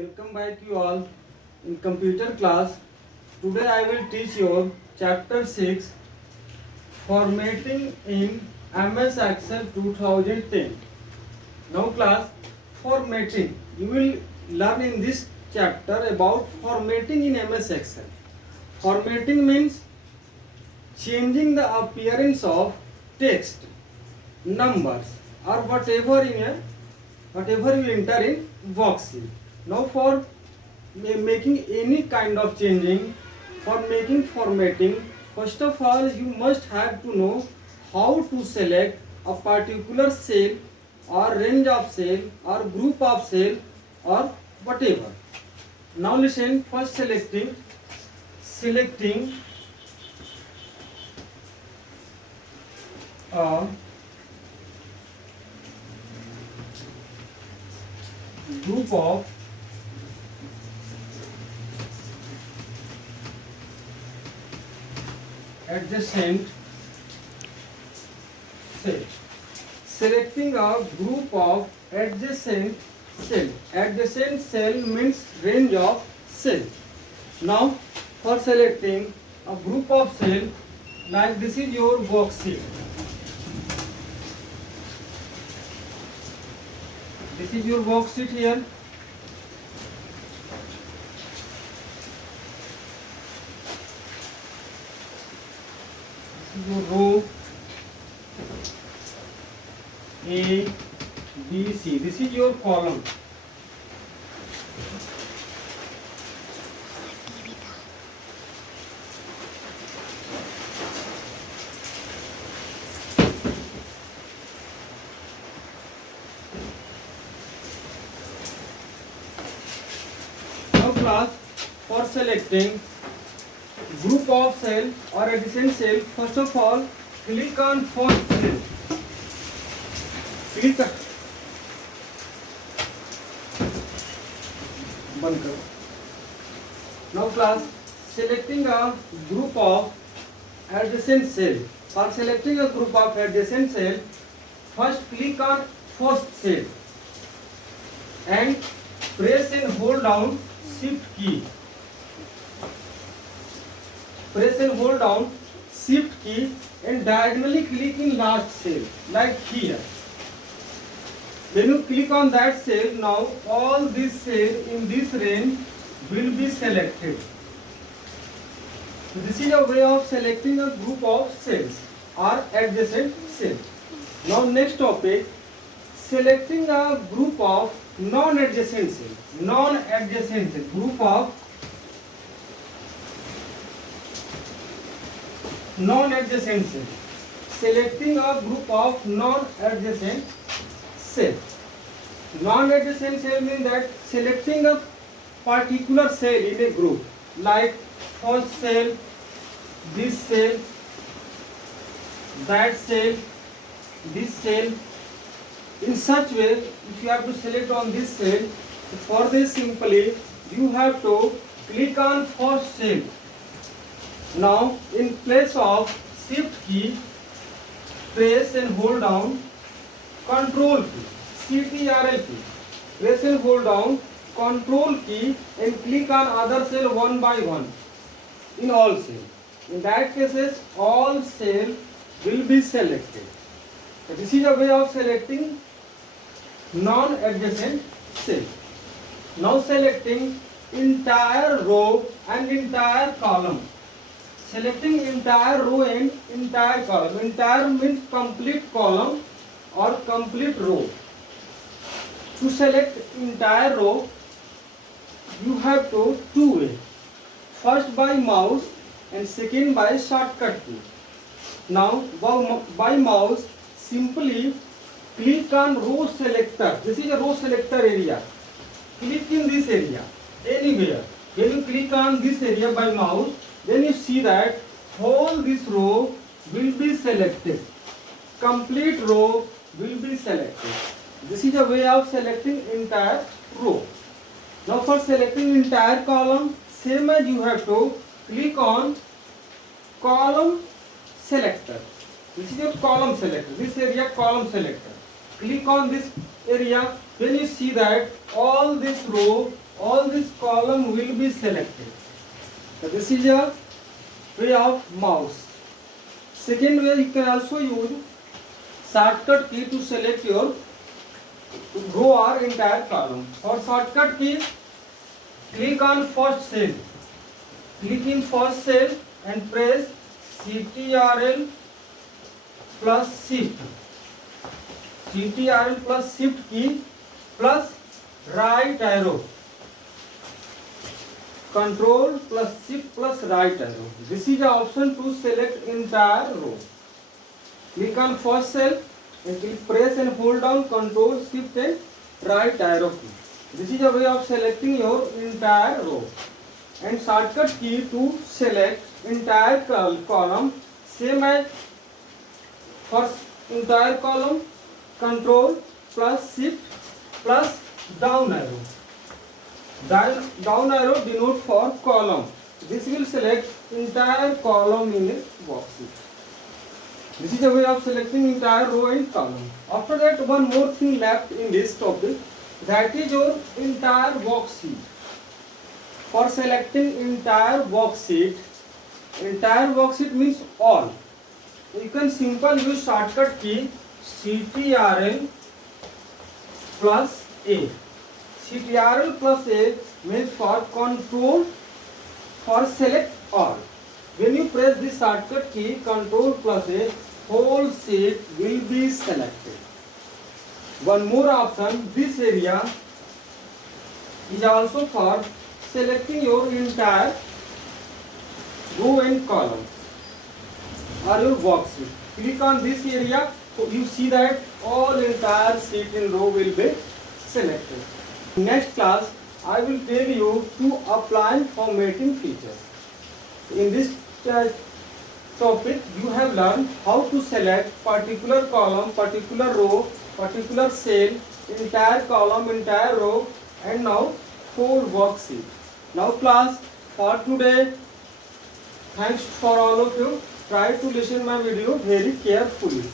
Welcome back you all in computer class. Today I will teach you chapter 6 formatting in MS Excel 2010. Now class, formatting. You will learn in this chapter about formatting in MS Excel. Formatting means changing the appearance of text, numbers or whatever you enter in worksheet. Now for making any kind of changing, for making formatting, first of all you must have to know how to select a particular cell or range of cell or group of cell or whatever. Now listen, first selecting a group of adjacent cell. Selecting a group of adjacent cell. Adjacent cell means range of cell. Now for selecting a group of cell, like this is your worksheet. This is your worksheet here. This is your row A, B, C. This is your column. Now class, for selecting group of cell or adjacent cell, first of all click on first cell. Click बंद करो. Now class, selecting a group of adjacent cell. For selecting a group of adjacent cell, first click on first cell and press and hold down shift key. Press and hold down shift key and diagonally click in last cell like here. When you click on that cell, now all these cells in this range will be selected. So this is a way of selecting a group of cells or adjacent cells. Now next topic, selecting a group of non-adjacent cells. Non-adjacent cell, group of non-adjacent cell. Selecting a group of non-adjacent cell. Non-adjacent cell means that selecting a particular cell in a group, like first cell, this cell, that cell, this cell. In such way, if you have to select on this cell, for this simply you have to click on first cell. Now in place of shift key, press and hold down control key, CTRL key. Press and hold down control key and click on other cell one by one in all cell. In that cases all cell will be selected. So this is a way of selecting non-adjacent cell. Now selecting entire row and entire column. Selecting entire row and entire column. Entire means complete column or complete row. To select entire row, you have to two ways. First by mouse and second by shortcut key. Now by mouse, simply click on row selector. This is a row selector area. Click in this area, anywhere. When you click on this area by mouse, then you see that whole this row will be selected. Complete row will be selected. This is a way of selecting entire row. Now for selecting entire column, same as you have to click on column selector. This is your column selector. This area column selector. Click on this area. Then you see that all this row all this column will be selected. So this is a way of mouse. Second way, you can also use shortcut key to select your row or entire column. For shortcut key, click on first cell. Click in first cell and press Ctrl plus Shift. Ctrl plus Shift key plus right arrow. Control plus Shift plus right arrow. This is the option to select entire row. Click on first cell and press and hold down Control Shift and right arrow key. This is a way of selecting your entire row. And shortcut key to select entire column, same as first entire column, Control plus Shift plus down arrow. Down arrow denote for column. This will select entire column in a worksheet. This is a way of selecting entire row and column. After that, one more thing left in this topic, that is your entire worksheet. For selecting entire worksheet means all. You can simply use shortcut key Ctrl plus A. Ctrl plus A means for control for select all. When you press this shortcut key Control plus A, whole sheet will be selected. One more option, this area is also for selecting your entire row and column or your worksheet. Click on this area, so you see that all entire sheet in row will be selected. Next class, I will tell you to apply formatting features. In this topic, you have learned how to select particular column, particular row, particular cell, entire column, entire row, and now whole worksheet. Now class, for today, thanks for all of you. Try to listen my video very carefully.